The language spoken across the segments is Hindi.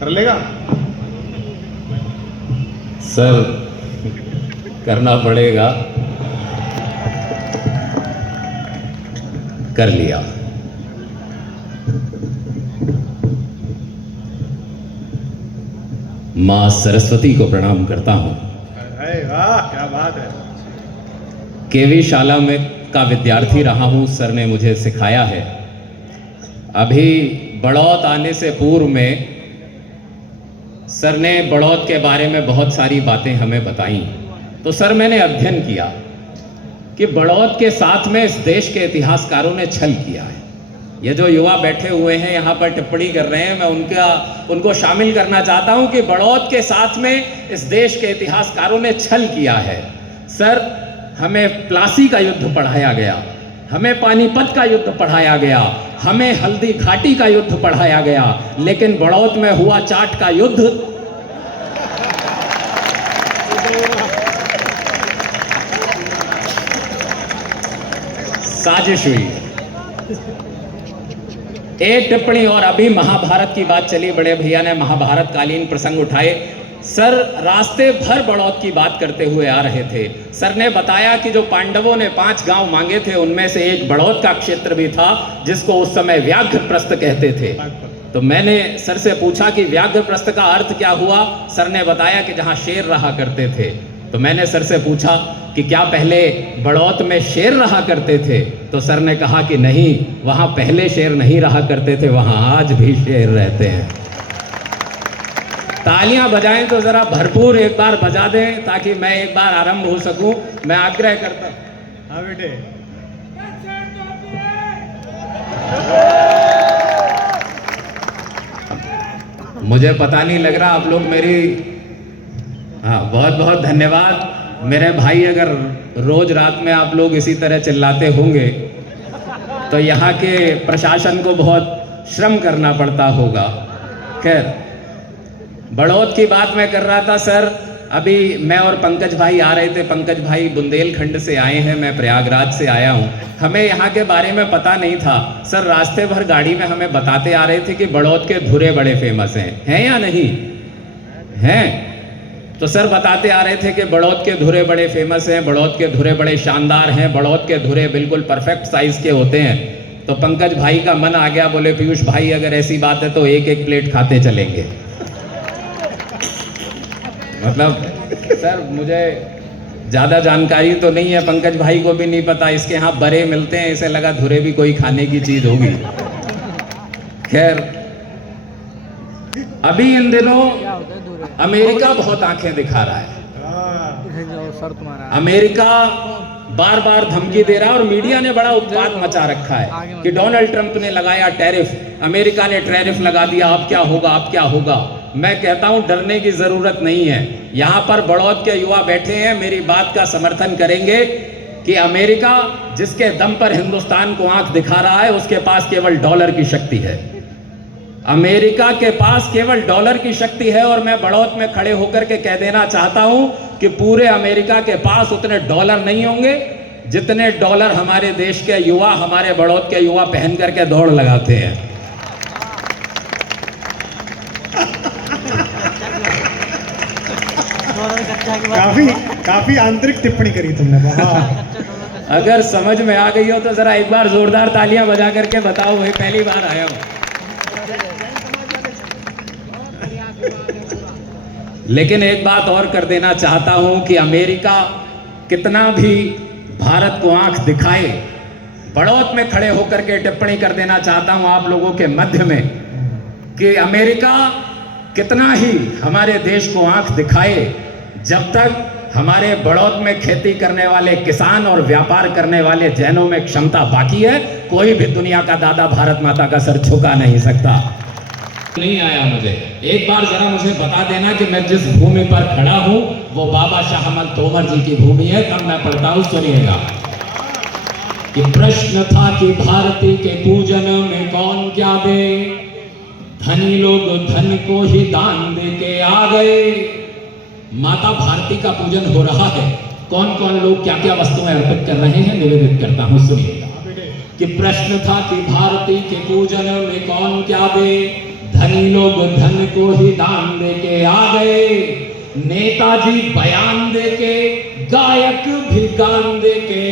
कर लेगा सर, करना पड़ेगा। कर लिया। मां सरस्वती को प्रणाम करता हूं। अरे वाह, क्या बात है। केवी शाला में का विद्यार्थी रहा हूं। सर ने मुझे सिखाया है। अभी बड़ौत आने से पूर्व में सर ने बड़ौत के बारे में बहुत सारी बातें हमें बताई। तो सर, मैंने अध्ययन किया कि बड़ौत के साथ में इस देश के इतिहासकारों ने छल किया है। ये जो युवा बैठे हुए हैं यहाँ पर टिप्पणी कर रहे हैं, मैं उनको शामिल करना चाहता हूँ कि बड़ौत के साथ में इस देश के इतिहासकारों ने छल किया है। सर, हमें प्लासी का युद्ध पढ़ाया गया, हमें पानीपत का युद्ध पढ़ाया गया, हमें हल्दी घाटी का युद्ध पढ़ाया गया, लेकिन बड़ौत में हुआ चाट का युद्ध साजिश हुई। एक टिप्पणी और, अभी महाभारत की बात चली, बड़े भैया ने महाभारत कालीन प्रसंग उठाए। सर, रास्ते भर बड़ौत की बात करते हुए आ रहे थे। सर ने बताया कि जो पांडवों ने 5 गांव मांगे थे उनमें से एक बड़ौत का क्षेत्र भी था, जिसको उस समय व्याघ्रप्रस्थ कहते थे। तो मैंने सर से पूछा कि व्याघ्रप्रस्थ का अर्थ क्या हुआ। सर ने बताया कि जहां शेर रहा करते थे। तो मैंने सर से पूछा कि क्या पहले बड़ौत में शेर रहा करते थे। तो सर ने कहा कि नहीं, वहां पहले शेर नहीं रहा करते थे, वहां आज भी शेर रहते हैं। तालियां बजाएं तो जरा भरपूर एक बार बजा दें ताकि मैं एक बार आरंभ हो सकूं। मैं आग्रह करता हूं। हाँ बेटे, मुझे पता नहीं लग रहा आप लोग मेरी, हाँ, बहुत बहुत धन्यवाद मेरे भाई। अगर रोज रात में आप लोग इसी तरह चिल्लाते होंगे तो यहाँ के प्रशासन को बहुत श्रम करना पड़ता होगा। खैर, बड़ौत की बात मैं कर रहा था। सर, अभी मैं और पंकज भाई आ रहे थे। पंकज भाई बुंदेलखंड से आए हैं, मैं प्रयागराज से आया हूँ। हमें यहाँ के बारे में पता नहीं था। सर, रास्ते भर गाड़ी में हमें बताते आ रहे थे कि बड़ौत के धुरे बड़े फेमस हैं या नहीं हैं? तो सर बताते आ रहे थे कि बड़ौत के धुरे बड़े फेमस हैं, बड़ौत के धुरे बड़े शानदार हैं, बड़ौत के धुरे बिल्कुल परफेक्ट साइज के होते हैं। तो पंकज भाई का मन आ गया, बोले पीयूष भाई अगर ऐसी बात है तो एक एक प्लेट खाते चलेंगे। मतलब सर, मुझे ज़्यादा जानकारी तो नहीं है, पंकज भाई को भी नहीं पता। इसके यहाँ बड़े मिलते हैं, इसे लगा धुरे भी कोई खाने की चीज़ होगी। खैर, अभी इन दिनों अमेरिका बहुत आंखें दिखा रहा है। अमेरिका बार बार धमकी दे रहा है और मीडिया ने बड़ा उत्पात मचा रखा है कि डोनाल्ड ट्रंप ने लगाया टैरिफ, अमेरिका ने टैरिफ लगा दिया, अब क्या होगा, अब क्या होगा। मैं कहता हूं डरने की जरूरत नहीं है। यहां पर बड़ौत के युवा बैठे हैं, मेरी बात का समर्थन करेंगे कि अमेरिका जिसके दम पर हिंदुस्तान को आंख दिखा रहा है, उसके पास केवल डॉलर की शक्ति है। अमेरिका के पास केवल डॉलर की शक्ति है और मैं बड़ौत में खड़े होकर के कह देना चाहता हूं कि पूरे अमेरिका के पास उतने डॉलर नहीं होंगे जितने डॉलर हमारे देश के युवा, हमारे बड़ौत के युवा पहन करके दौड़ लगाते हैं। काफी आंतरिक टिप्पणी करी तुमने। अगर समझ में आ गई हो तो जरा एक बार जोरदार तालियां बजा करके बताओ, भाई पहली बार आया हूं। लेकिन एक बात और कर देना चाहता हूं कि अमेरिका कितना भी भारत को आंख दिखाए, बड़ौत में खड़े होकर के टिप्पणी कर देना चाहता हूं आप लोगों के मध्य में कि अमेरिका कितना ही हमारे देश को आंख दिखाए, जब तक हमारे बड़ौत में खेती करने वाले किसान और व्यापार करने वाले जैनों में क्षमता बाकी है, कोई भी दुनिया का दादा भारत माता का सर झुका नहीं सकता। नहीं आया मुझे, एक बार जरा मुझे बता देना कि मैं जिस भूमि पर खड़ा हूं वो बाबा शाह अहमद तोमर जी की भूमि है, तब मैं पढ़ता हूं। सुनिएगा कि प्रश्न था कि भारती के पूजन में कौन क्या दे, धनी लोग धन को ही दान दे के आ गए। माता भारती का पूजन हो रहा है, कौन कौन लोग क्या क्या वस्तुएं अर्पित कर रहे हैं निवेदित करता हूं। सुनिएगा कि प्रश्न था कि भारती के पूजन में कौन क्या दे, धनी लोग धन को ही दान देके आ गए, नेताजी बयान देके, गायक भी गान देके,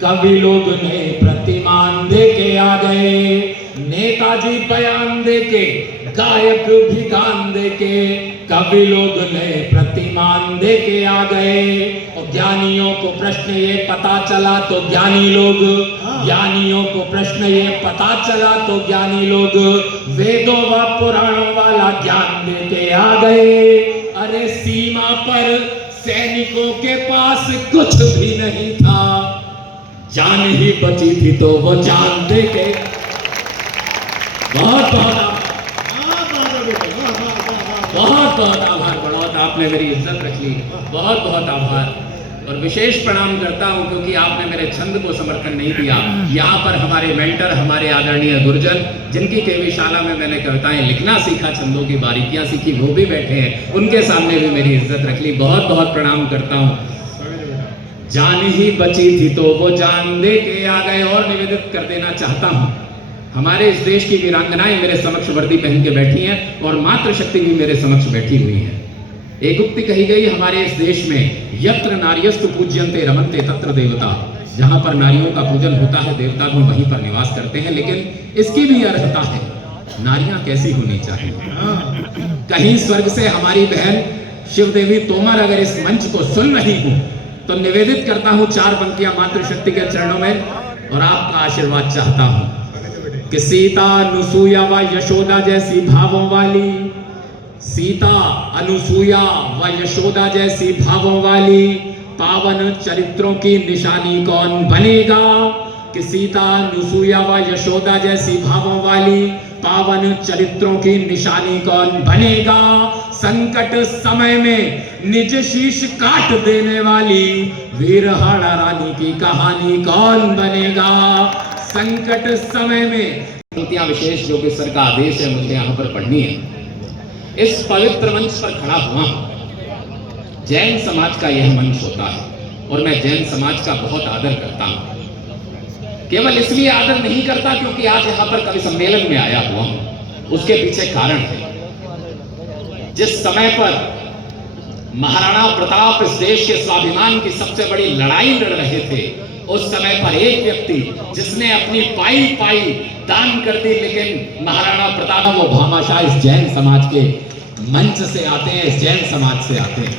कवि लोग नए प्रतिमान देके आ गए। नेताजी बयान देके, गायक भी गान देके, कवि लोग नए प्रतिमान देके आ गए। और ज्ञानियों को प्रश्न ये पता चला तो ज्ञानी लोग, ज्ञानियों को प्रश्न ये पता चला तो ज्ञानी लोग वेदों व पुराणों वाला ज्ञान देके आ गए। अरे सीमा पर सैनिकों के पास कुछ भी नहीं था, जान ही बची थी तो वो जान देके। बहुत बहुत बहुत बहुत आभार, बहुत आपने मेरी इज्जत रख ली, बहुत बहुत आभार। और विशेष प्रणाम करता हूं क्योंकि आपने मेरे छंद को समर्थन नहीं दिया। यहाँ पर हमारे मेंटर, हमारे आदरणीय गुरुजन, जिनकी केवीशाला में मैंने कविताएं लिखना सीखा, छंदों की बारीकियां सीखी, वो भी बैठे हैं, उनके सामने भी मेरी इज्जत रख ली। बहुत बहुत प्रणाम करता हूँ। जान ही बची थी तो वो जान दे के आ गए। और निवेदित कर देना चाहता हूँ, हमारे इस देश की वीरांगनाएं मेरे समक्ष वर्दी पहन के बैठी हैं और मातृशक्ति भी मेरे समक्ष बैठी हुई है। एक उक्ति कही गई हमारे इस देश में, यत्र नार्यस्तु पूज्यन्ते रमन्ते तत्र देवता। जहां पर नारियों का पूजन होता है, देवता भी वहीं पर निवास करते हैं। लेकिन इसकी भी अर्हता है, नारियां कैसी होनी चाहिए। कहीं स्वर्ग से हमारी बहन शिवदेवी तोमर अगर इस मंच को सुन रही हूं तो निवेदित करता हूं 4 पंक्तियां मातृशक्ति के चरणों में और आपका आशीर्वाद चाहता हूं कि सीता अनुसूया व यशोदा जैसी भावों वाली, सीता अनुसूया व यशोदा जैसी भावों वाली पावन चरित्रों की निशानी कौन बनेगा। कि सीता अनुसूया व यशोदा जैसी भावों वाली पावन चरित्रों की निशानी कौन बनेगा। संकट समय में निज शीश काट देने वाली वीरहाड़ा रानी की कहानी कौन बनेगा। संकट समय में पंक्तियां विशेष जो कि सर का आदेश है मुझे यहाँ पर पढ़नी है। इस पवित्र मंच पर खड़ा हुआ हूं। जैन समाज का यह मंच होता है और मैं जैन समाज का बहुत आदर करता हूं। केवल इसलिए आदर नहीं करता क्योंकि आज यहाँ पर कवि सम्मेलन में आया हुआ हूं, उसके पीछे कारण है। जिस समय पर महाराणा प्रताप इस देश के स्वाभिमान की सबसे बड़ी लड़ाई लड़ रहे थे, उस समय पर एक व्यक्ति जिसने अपनी पाई पाई दान कर दी, लेकिन महाराणा प्रताप वो भामाशाह इस जैन समाज के मंच से आते हैं, इस जैन समाज से आते हैं।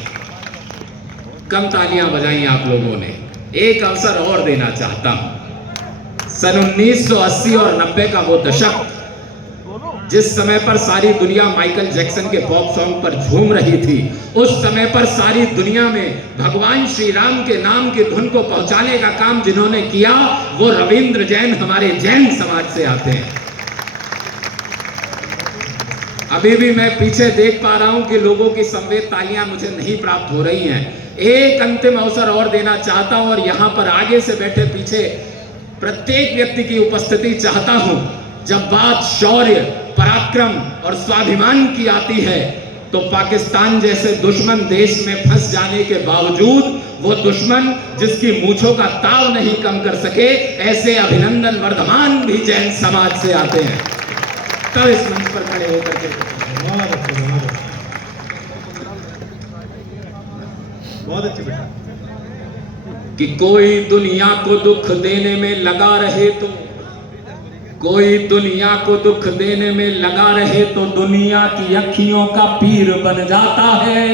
कम तालियां बजाई आप लोगों ने। एक अवसर और देना चाहता हूं। सन 1980 और 90 का वो दशक जिस समय पर सारी दुनिया माइकल जैक्सन के पॉप सॉन्ग पर झूम रही थी, उस समय पर सारी दुनिया में भगवान श्री राम के नाम की धुन को पहुंचाने का काम जिन्होंने किया वो रविंद्र जैन हमारे जैन समाज से आते हैं। अभी भी मैं पीछे देख पा रहा हूं कि लोगों की संवेद तालियां मुझे नहीं प्राप्त हो रही हैं। एक अंतिम अवसर और देना चाहता हूं और यहां पर आगे से बैठे पीछे प्रत्येक व्यक्ति की उपस्थिति चाहता हूं। जब बात शौर्य, पराक्रम और स्वाभिमान की आती है तो पाकिस्तान जैसे दुश्मन देश में फंस जाने के बावजूद वो दुश्मन जिसकी मूंछों का ताव नहीं कम कर सके, ऐसे अभिनंदन वर्धमान भी जैन समाज से आते हैं। तब इस मंच पर खड़े होकर के बहुत अच्छे बेटा। कि कोई दुनिया को दुख देने में लगा रहे तो, कोई दुनिया को दुख देने में लगा रहे तो दुनिया की अखियों का पीर बन जाता है।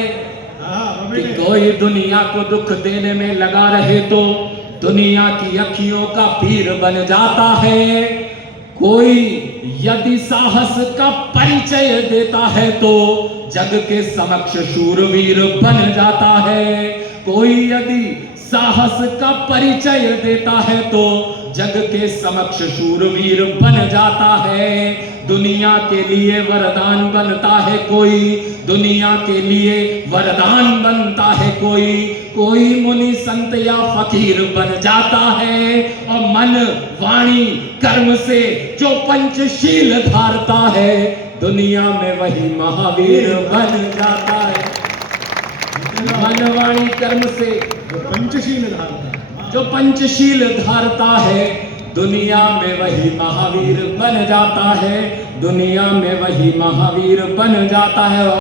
कि कोई दुनिया को दुख देने में लगा रहे तो दुनिया की अखियों का पीर बन जाता है। कोई यदि साहस का परिचय देता है तो जग के समक्ष शूरवीर बन जाता है। कोई यदि साहस का परिचय देता है तो जग के समक्ष शूरवीर बन जाता है। दुनिया के लिए वरदान बनता है कोई, दुनिया के लिए वरदान बनता है कोई, कोई मुनि संत या फकीर बन जाता है। और मन वाणी कर्म से जो पंचशील धारता है, दुनिया में वही महावीर बन जाता है। मन वाणी कर्म से जो पंचशील धारता है, दुनिया में वही महावीर बन जाता है। दुनिया में वही महावीर बन जाता है।